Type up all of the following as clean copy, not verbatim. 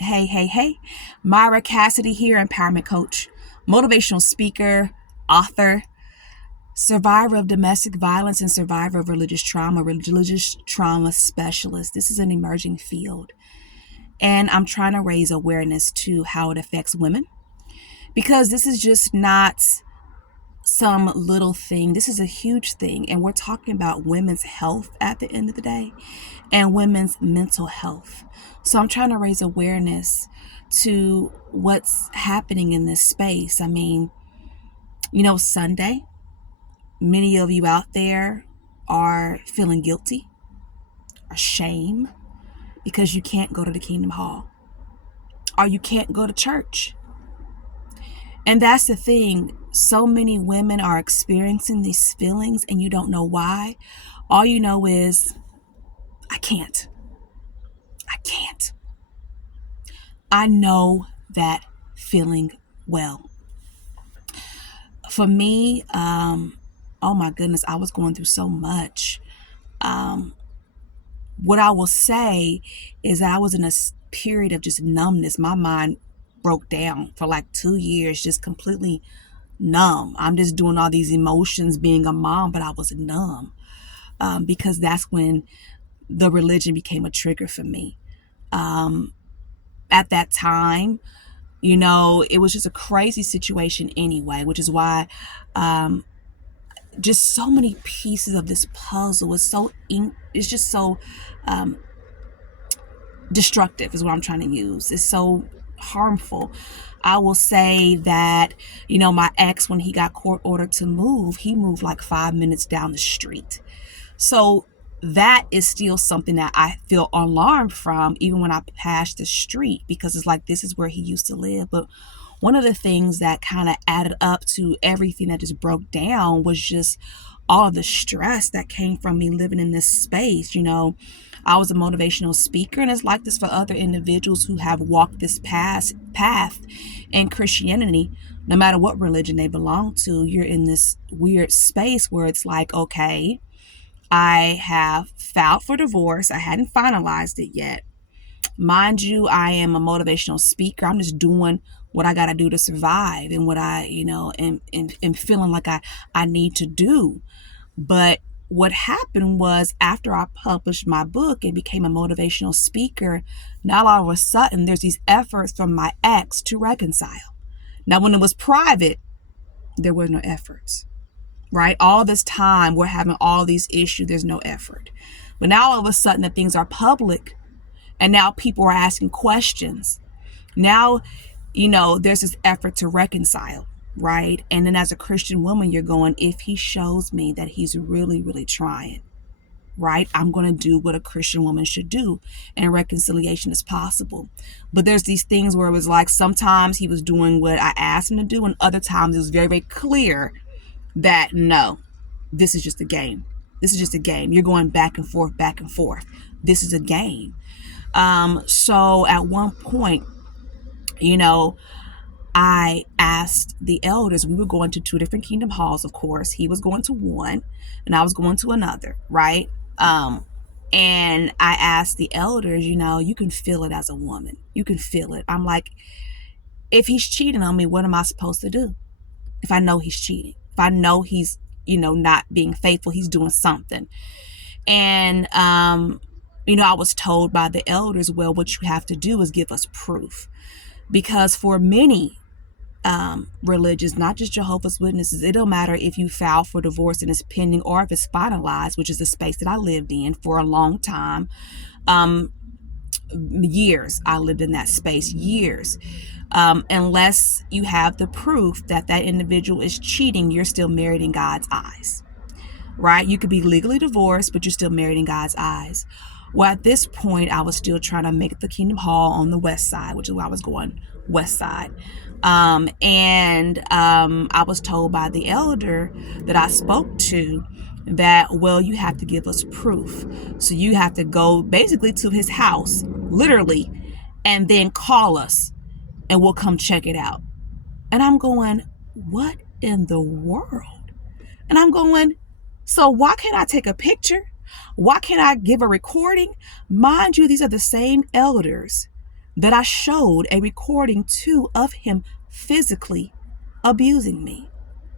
Hey. Myra Cassidy here, empowerment coach, motivational speaker, author, survivor of domestic violence, and survivor of religious trauma specialist. This is an emerging field, and I'm trying to raise awareness to how it affects women, because this is just not some little thing. This is a huge thing, and we're talking about women's health at the end of the day and women's mental health. So I'm trying to raise awareness to what's happening in this space. I mean, Sunday, many of you out there are feeling guilty or shame because you can't go to the Kingdom Hall or you can't go to church. And that's the thing. So many women are experiencing these feelings and you don't know why. All you know is, I can't. I know that feeling well. For me, oh my goodness, I was going through so much. What I will say is that I was in a period of just numbness. My mind broke down for like 2 years, just completely numb. I'm just doing all these emotions being a mom, but I was numb because that's when the religion became a trigger for me. At that time, it was just a crazy situation anyway, which is why just so many pieces of this puzzle it's just so destructive is what I'm trying to use. It's so harmful. I will say that, my ex, when he got court ordered to move, he moved like 5 minutes down the street. So that is still something that I feel alarmed from, even when I pass the street, because it's like, this is where he used to live. But one of the things that kind of added up to everything that just broke down was just all of the stress that came from me living in this space. I was a motivational speaker, and it's like this for other individuals who have walked this path in Christianity. No matter what religion they belong to, you're in this weird space where it's like, okay, I have filed for divorce. I hadn't finalized it yet. Mind you, I am a motivational speaker. I'm just doing what I got to do to survive and what I, am feeling like I need to do. But what happened was, after I published my book and became a motivational speaker, now all of a sudden there's these efforts from my ex to reconcile. Now, when it was private, there were no efforts. Right? All this time we're having all these issues. There's no effort. But now all of a sudden that things are public and now people are asking questions. Now, there's this effort to reconcile. Right? And then as a Christian woman, you're going, if he shows me that he's really, really trying, right, I'm going to do what a Christian woman should do, and reconciliation is possible. But there's these things where it was like, sometimes he was doing what I asked him to do, and other times it was very, very clear that no, this is just a game. This is just a game. You're going back and forth. This is a game. So at one point, I asked the elders, we were going to 2 different Kingdom Halls, of course. He was going to one and I was going to another, right? And I asked the elders, you can feel it as a woman. You can feel it. I'm like, if he's cheating on me, what am I supposed to do? If I know he's cheating, if I know he's, not being faithful, he's doing something. And, I was told by the elders, well, what you have to do is give us proof. Because for many religions, not just Jehovah's Witnesses, it don't matter if you file for divorce and it's pending or if it's finalized, which is the space that I lived in for a long time. Years I lived in that space, years. Unless you have the proof that that individual is cheating, you're still married in God's eyes, right? You could be legally divorced, but you're still married in God's eyes. Well, at this point, I was still trying to make the Kingdom Hall on the west side, which is where I was going, west side. And I was told by the elder that I spoke to that, well, you have to give us proof. So you have to go basically to his house, literally, and then call us and we'll come check it out. And I'm going, what in the world? And I'm going, so why can't I take a picture? Why can't I give a recording? Mind you, these are the same elders that I showed a recording to of him physically abusing me.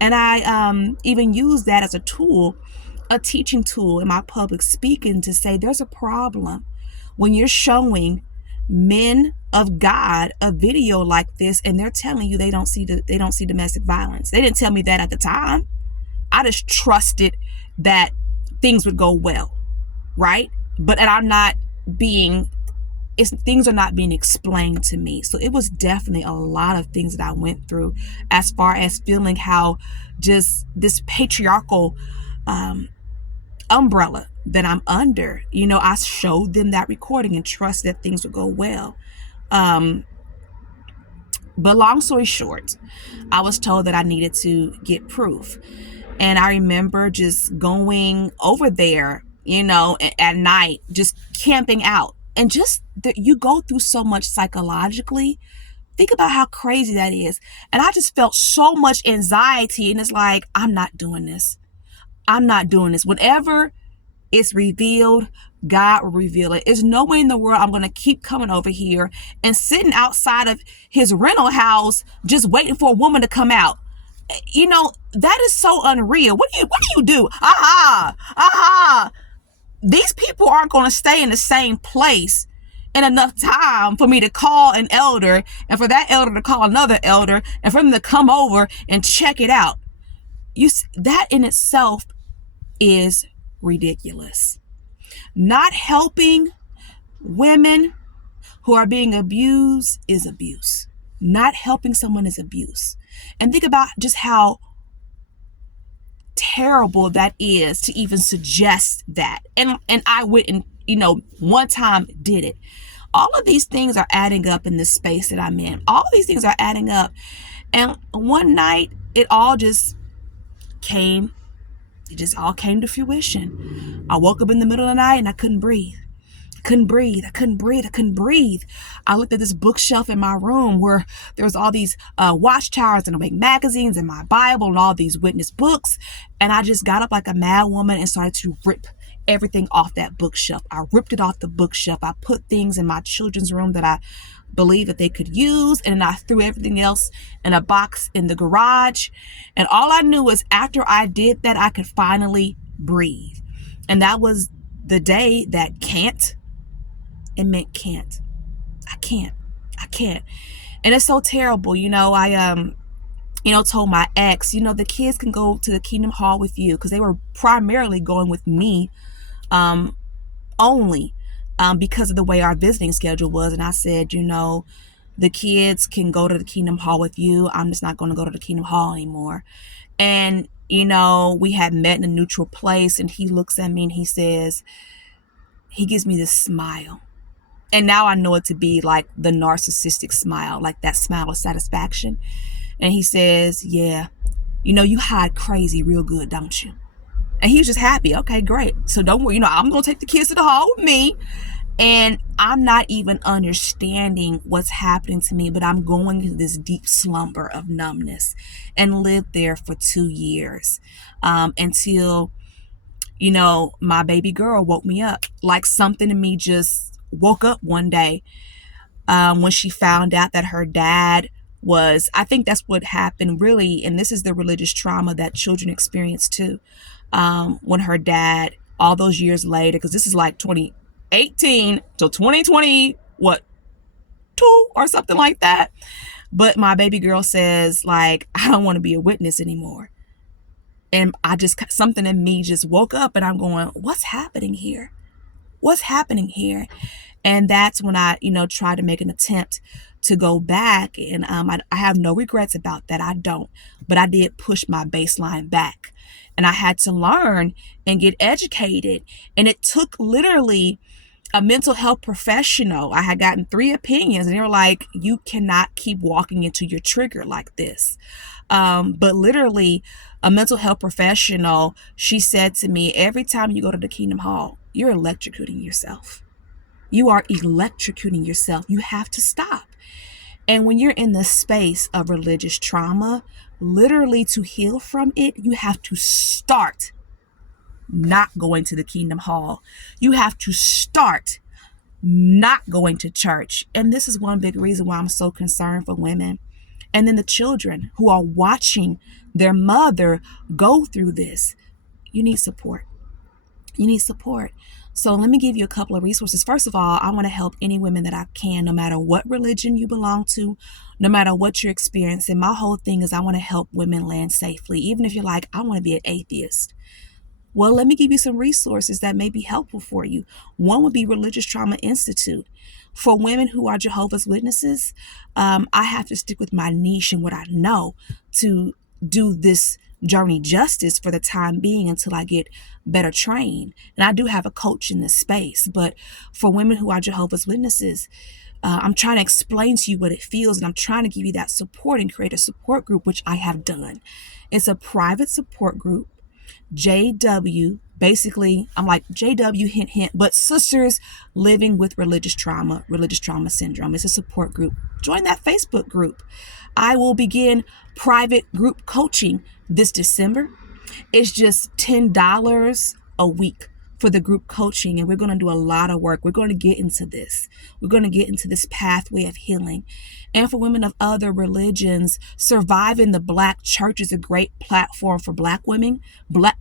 And I even used that as a tool, a teaching tool in my public speaking, to say there's a problem when you're showing men of God a video like this and they're telling you they don't see domestic violence. They didn't tell me that at the time. I just trusted that things would go well, right? But things are not being explained to me. So it was definitely a lot of things that I went through, as far as feeling how just this patriarchal umbrella that I'm under, I showed them that recording and trusted that things would go well. But long story short, I was told that I needed to get proof. And I remember just going over there, at night, just camping out. And just that you go through so much psychologically. Think about how crazy that is. And I just felt so much anxiety. And it's like, I'm not doing this. I'm not doing this. Whenever it's revealed, God will reveal it. There's no way in the world I'm going to keep coming over here and sitting outside of his rental house just waiting for a woman to come out. That is so unreal. What do you do? These people aren't going to stay in the same place in enough time for me to call an elder, and for that elder to call another elder, and for them to come over and check it out. That in itself is ridiculous. Not helping women who are being abused is abuse. Not helping someone is abuse. And think about just how terrible that is to even suggest that. And I went and, one time did it. All of these things are adding up in this space that I'm in. All of these things are adding up. And one night, it all just all came to fruition. I woke up in the middle of the night and I couldn't breathe. I looked at this bookshelf in my room where there was all these watchtowers and awake magazines and my Bible and all these witness books. And I just got up like a mad woman and started to rip everything off that bookshelf. I ripped it off the bookshelf. I put things in my children's room that I believed that they could use. And then I threw everything else in a box in the garage. And all I knew was after I did that, I could finally breathe. And that was the day that it meant can't. I can't. And it's so terrible. I told my ex, the kids can go to the Kingdom Hall with you, because they were primarily going with me only because of the way our visiting schedule was. And I said, the kids can go to the Kingdom Hall with you. I'm just not going to go to the Kingdom Hall anymore. And, we had met in a neutral place, and he looks at me and he gives me this smile. And now I know it to be like the narcissistic smile, like that smile of satisfaction. And he says, yeah, you hide crazy real good, don't you? And he was just happy. Okay, great. So don't worry, I'm going to take the kids to the hall with me. And I'm not even understanding what's happening to me, but I'm going into this deep slumber of numbness, and lived there for 2 years until, my baby girl woke me up. Like something in me just woke up one day when she found out that her dad I think that's what happened really. And this is the religious trauma that children experience too. When her dad, all those years later, because this is like 2018 till 2020, 2 or something like that. But my baby girl says, like, I don't want to be a witness anymore. And something in me just woke up, and I'm going, what's happening here? And that's when I, tried to make an attempt to go back. And I have no regrets about that. I don't. But I did push my baseline back. And I had to learn and get educated. And it took literally a mental health professional. I had gotten 3 opinions, and they were like, you cannot keep walking into your trigger like this. But literally, a mental health professional, she said to me, every time you go to the Kingdom Hall, you're electrocuting yourself. You are electrocuting yourself. You have to stop. And when you're in the space of religious trauma, literally to heal from it, you have to start not going to the Kingdom Hall. You have to start not going to church. And this is one big reason why I'm so concerned for women. And then the children who are watching their mother go through this. You need support. You need support. So let me give you a couple of resources. First of all, I want to help any women that I can, no matter what religion you belong to, no matter what you're experiencing. My whole thing is I want to help women land safely. Even if you're like, I want to be an atheist. Well, let me give you some resources that may be helpful for you. One would be Religious Trauma Institute. For women who are Jehovah's Witnesses, I have to stick with my niche and what I know to do this journey justice for the time being until I get better trained. And I do have a coach in this space, but for women who are Jehovah's Witnesses, I'm trying to explain to you what it feels, and I'm trying to give you that support and create a support group, which I have done. It's a private support group. JW, basically, I'm like JW, hint, hint, but Sisters Living with Religious Trauma Syndrome. It's a support group. Join that Facebook group. I will begin private group coaching this December. It's just $10 a week for the group coaching, and we're going to do a lot of work. We're going to get into this. We're going to get into this pathway of healing. And for women of other religions, Surviving the Black Church is a great platform for Black women. Black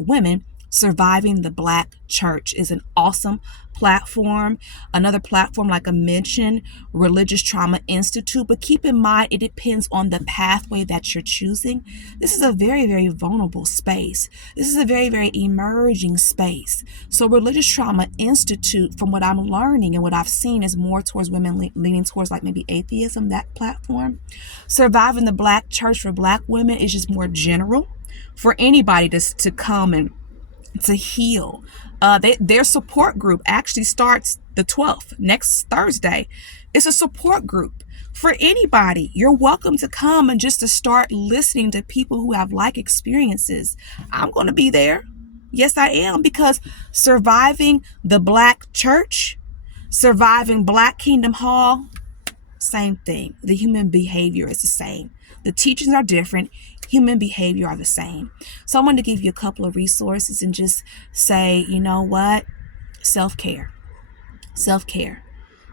women. Surviving the Black Church is an awesome platform. Another platform, like I mentioned, Religious Trauma Institute. But keep in mind, it depends on the pathway that you're choosing. This is a very, very vulnerable space. This is a very, very emerging space. So Religious Trauma Institute, from what I'm learning and what I've seen, is more towards women leaning towards like maybe atheism, that platform. Surviving the Black Church for Black women is just more general for anybody to come and to heal. Their support group actually starts the 12th, next Thursday. It's a support group for anybody. You're welcome to come and just to start listening to people who have like experiences. I'm going to be there. Yes, I am, because Surviving the Black Church, Surviving Black Kingdom Hall, same thing. The human behavior is the same. The teachings are different. Human behavior are the same. So I wanted to give you a couple of resources and just say, you know what? Self-care. Self-care.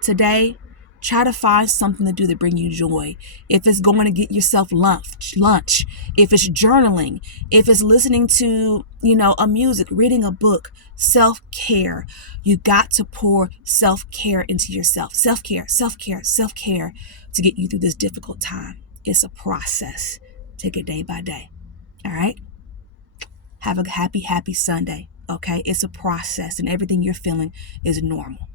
Today, try to find something to do that bring you joy. If it's going to get yourself lunch, if it's journaling, if it's listening to, a music, reading a book, self-care. You got to pour self-care into yourself. Self-care, self-care, self-care to get you through this difficult time. It's a process. Take it day by day. All right? Have a happy Sunday. Okay? It's a process, and everything you're feeling is normal.